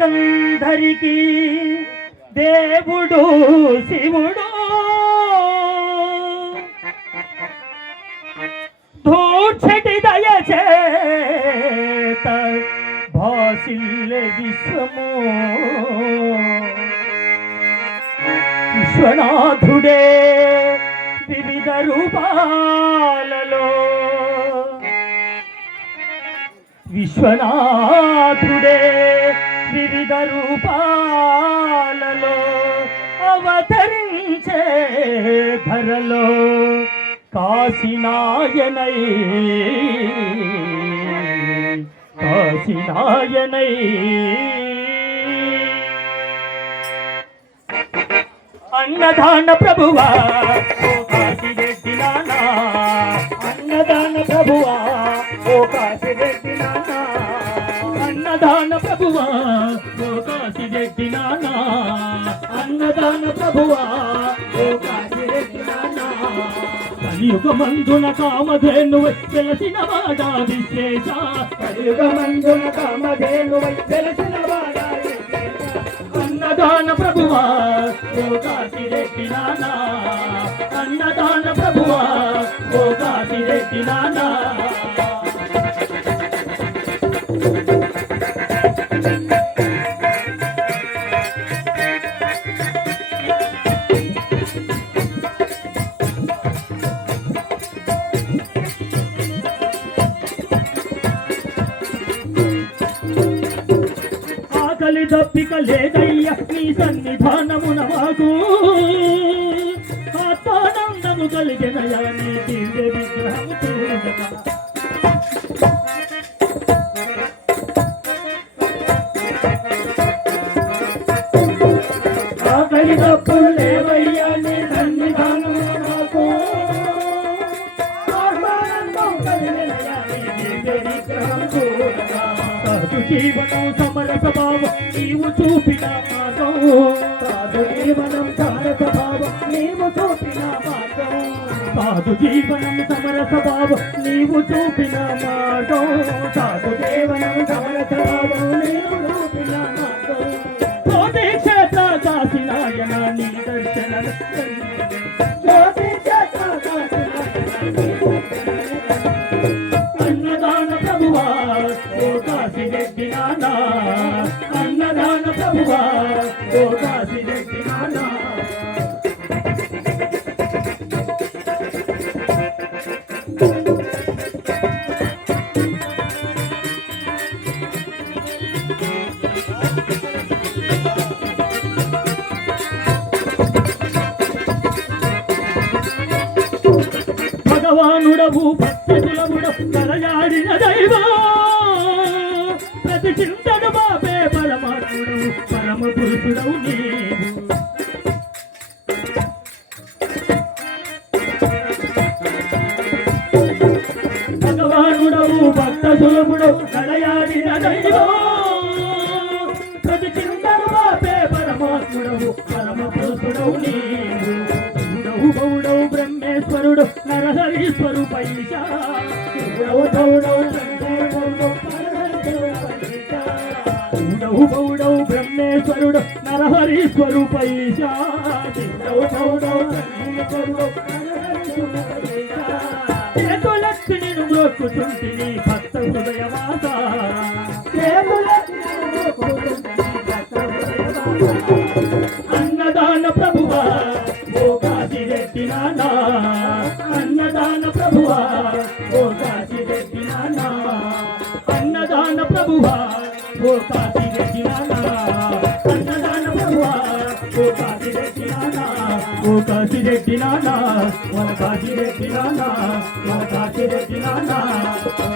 లోకంధరికి దేవుడు శివుడు. దూర్చటి దయచేత భాసిల్లె విశ్వము. విశ్వనాథుడే వివిధ రూపాలలో. విశ్వనాథుడే వివిధ రూపాలలో అవతరించే ధరలో కాశీనాయనై కాశీనాయనై అన్నదాన ప్రభువా ఓ కాశీరెడ్డి నానా. అన్నదాన ప్రభువా ఓ కాశీ కలియుగమందున కామధేను వెలసిన వాడా విశేష కలియుగమందున కామధేను వెలసిన వాడా అన్నదాన ప్రభువా ఓ కాశీరెడ్డి నానా అన్నదాన ప్రభువా ఓ కాశీరెడ్డి నానా ఆకలి దప్పిక లేదయ్య నీ సన్నిధానమున మాకు. ఆత్మానందము కలిగినయా నీ జీవనం సమరస భావం నీవు చూపిన మార్గం. సాధు జీవనం సమరస భావం నీవు చూపిన మార్గం. సాధు జీవనం సమరస భావం నీవు చూపిన మార్గం. సాధు జీవనం సమరస భగవానుడవు భక్తులముడు కలయాడిన దైవా. ప్రతి చింతన బాపే పరమాత్ముడవు పరమ పురుషుడవు నీవు. భగవానుడవు భక్త సులభుడవు కలయాడిన దైవా. ప్రతి చింతన బాపే పరమాత్ముడవు పరమ పురుషుడవు నీవు. బ్రహ్మేశ్వరుడు నరహరీశ్వరు గౌడౌ గౌడవు బ్రహ్మేశ్వరుడు నరహరి గౌడవు బ్రహ్మేశ్వరుడు నేను భక్త హృదయవాస. చేతులెత్తి నేను భక్త అన్నదాన ప్రభువా ఓ కాశీరెడ్డి నానా అన్నదాన ప్రభువా ఓ కాశీరెడ్డి నానా అన్నదాన ప్రభువా ఓ కాశీరెడ్డి నానా ఓ కాశీరెడ్డి నానా ఓ కాశీరెడ్డి నానా ఓ